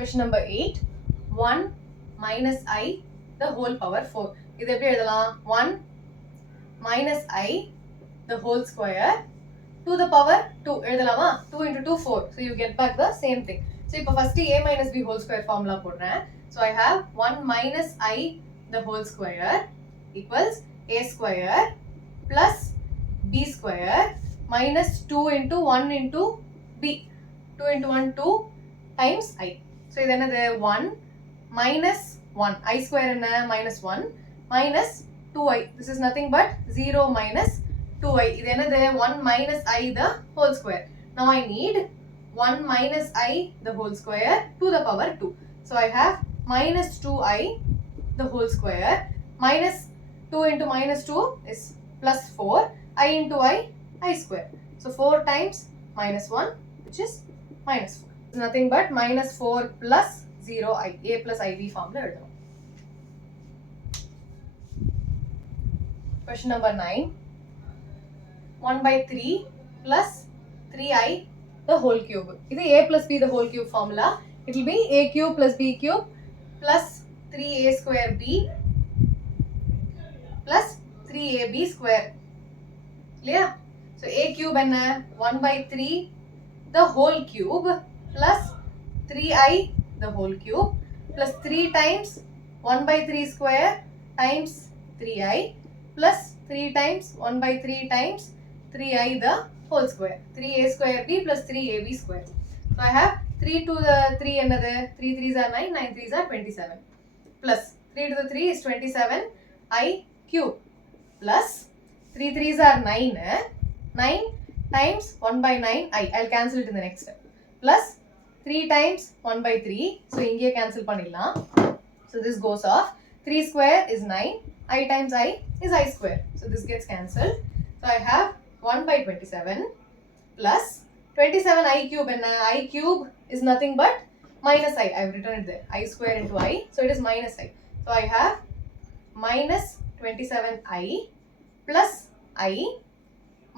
Question number 8. 1 minus I the whole power 4. இது எப்படி எழுதலாம்? 1 minus I the whole square to the power 2. எழுதலாமா? 2 into 2 4. So you get back the same thing. So இப்போ first a minus b whole square formula போடுறேன். So I have 1 minus I the whole square equals a square plus b square minus 2 into 1 into b. 2 into 1 2 times I. So இது என்னது 1 minus 1. I square என்ன minus 1 minus 2i. This is nothing but 0 minus 2i. இது என்னது 1 minus I the whole square. Now I need 1 minus I the whole square to the power 2. So I have minus 2i the whole square minus 2 into minus 2 is plus 4. I into I square. So 4 times minus 1 which is minus 4. It's nothing but minus 4 plus 0i. A plus IB formula எழுதணும். Question number 9. 1 by 3 plus 3i the whole cube. This is a plus b the whole cube formula. It will be a cube plus b cube plus 3a square b plus 3ab square. Clear? So a cube and 1 by 3 the whole cube plus 3i the whole cube plus 3 times 1 by 3 square times 3i plus 3 times 1 by 3 times 3i the whole square. 3a square b plus 3ab square. So I have 3 to the 3 another 3 3s are 9, 9 3s are 27 plus 3 to the 3 is 27 I cube plus 3 3s are 9, 9 times 1 by 9 I. I'll cancel it in the next step. Plus 3 times 1 by 3. So இங்கே cancel பண்ணிடலாம். So this goes off. 3 square is 9. I times I is I square. So this gets cancelled. So I have 1 by 27 plus 27 I cube and I cube is nothing but minus I. I've written it there. I square into I. So it is minus I. So I have minus 27I plus I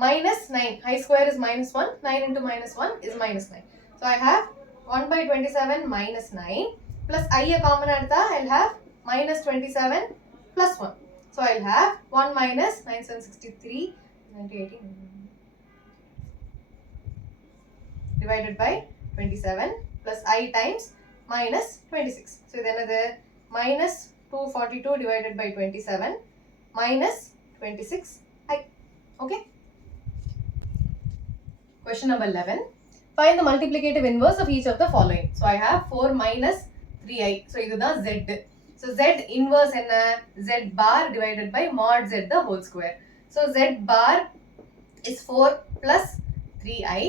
minus 9. I square is minus 1. 9 into minus 1 is minus 9. So I have 1 by 27 minus 9 plus I a common adha, I'll have minus 27 plus 1. So I'll have 1 minus 9 7 63 90 18 divided by 27 plus I times minus 26. So then another minus 242 divided by 27 minus 26 I. Okay. Question number 11. Find the multiplicative inverse of each of the following. So I have 4 minus 3i. So this is z. So z inverse is z bar divided by mod z the whole square. So z bar is 4 plus 3i.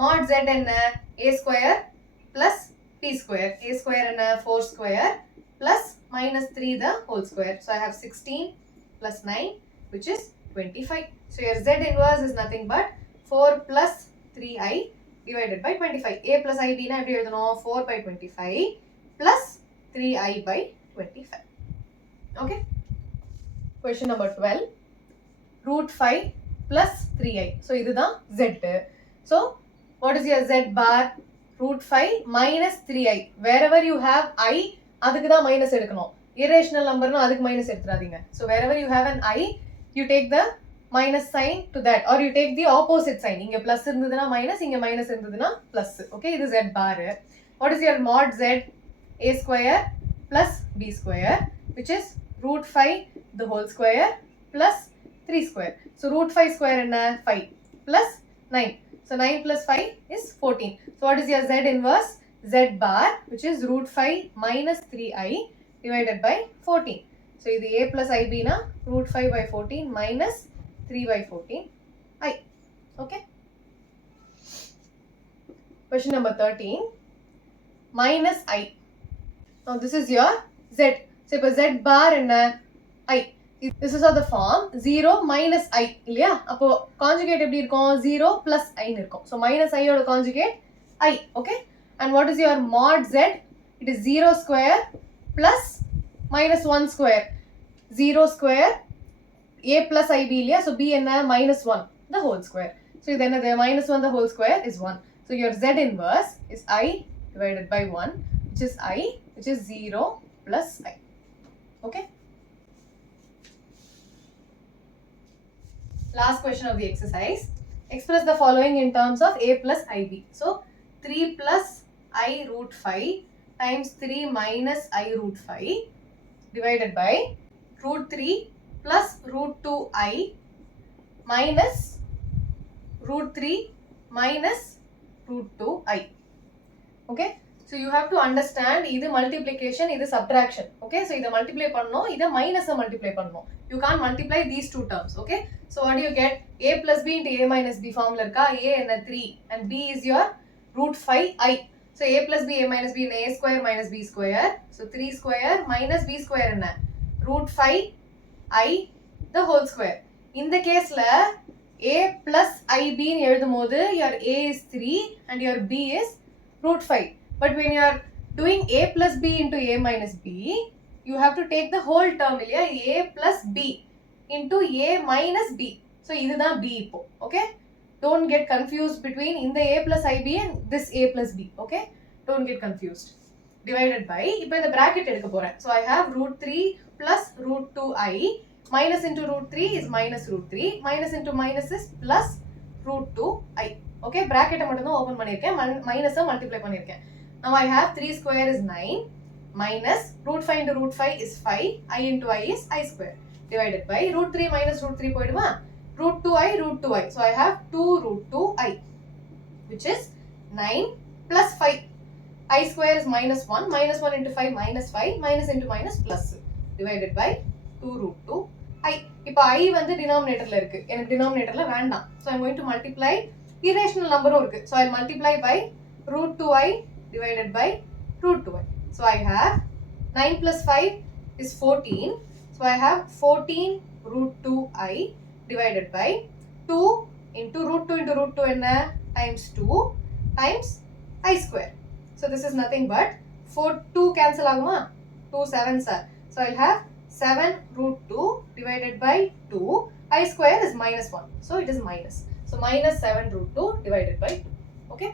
Mod z is a square plus p square. A square is 4 square plus minus 3 the whole square. So I have 16 plus 9 which is 25. So your z inverse is nothing but 4 plus 3i divided by 25. A plus ib na eppadi eludano 4 by 25 plus 3i by 25. Okay. Question number 12. Root 5 plus 3i. So this is z. So what is your z bar? Root 5 minus 3i. Wherever you have I, adukku da minus edukano. Irrational number no adukku minus edutradinga. So wherever you have an I, you take the minus sign to that, or you take the opposite sign. Inga plus irundhuduna minus, inga minus irundhuduna plus. Okay, this is z bar. What is your mod z? A square plus b square, which is root 5 the whole square plus 3 square. So root 5 square and 5 plus 9. So 9 plus 5 is 14. So what is your z inverse? Z bar, which is root 5 minus 3i divided by 14. So this a plus ib na root 5 by 14 minus 3 by 14 I. Okay. Question number 13. Minus I. Now this is your z. So if z bar and I. This is of the form 0 minus I. இல்லையா? அப்போ conjugate எப்படி இருக்கும்? 0 plus I இருக்கும். So minus I ஓட conjugate I. Okay. And what is your mod z? It is 0 square plus minus 1 square. 0 square a plus ib இல்லையா? So b என்ன minus 1 the whole square. So இது என்னது minus 1 the whole square is 1. So your z inverse is I divided by 1, which is I, which is 0 plus I. Okay. Last question of the exercise. Express the following in terms of a plus ib. So 3 plus I root 5 times 3 minus I root 5 divided by root 3 plus root 2I minus root 3 minus root 2I. Okay. So you have to understand either multiplication, either subtraction. Okay. So either multiply panno, either minus multiply panno. You can't multiply these two terms. Okay. So what do you get? A plus b into a minus b formula irka. A and 3 and b is your root 5I. So a plus b, a minus b in a square minus b square. So 3 square minus b square enna root 5I the whole square. In the case la a plus ib in எழுதும்போது your a is 3 and your b is root 5. But when you are doing a plus b into a minus b, you have to take the whole term இல்லையா? A plus b into a minus b. So இதுதான் b இப்போ. Okay? Don't get confused between in the a plus ib and this a plus b. Okay? Don't get confused. Divided by, இப்போ இந்த bracket எடுக்க போறேன். So I have root 3 plus root 2I minus into root 3 is minus root 3 minus into minus is plus root 2I. Okay? Bracket மட்டும் தான் open பண்ணிருக்கேன். Minus multiply பண்ணிருக்கேன். Now I have 3 square is 9 minus root 5 into root 5 is 5. I into I is I square divided by root 3 minus root 3 போயிடுமா? Root 2I root 2I. So I have 2 root 2I which is 9 plus 5. I square is minus 1. Minus 1 into 5 minus 5. Minus into minus plus divided by 2 root 2I. இப்போ I வந்து denominatorல இருக்கு. எனக்கு denominatorல வேண்டாம். So I'm going to multiply irrational numberம் இருக்கு. So I'll multiply by root 2I divided by root 2I. So I have 9 plus 5 is 14. So I have 14 root 2I divided by 2 into root 2 into root 2 enna times 2 times I square. So this is nothing but 2 cancel aguma? 2 7s are. So I'll have 7 root 2 divided by 2. I square is minus 1. So it is minus. So minus 7 root 2 divided by 2. Okay.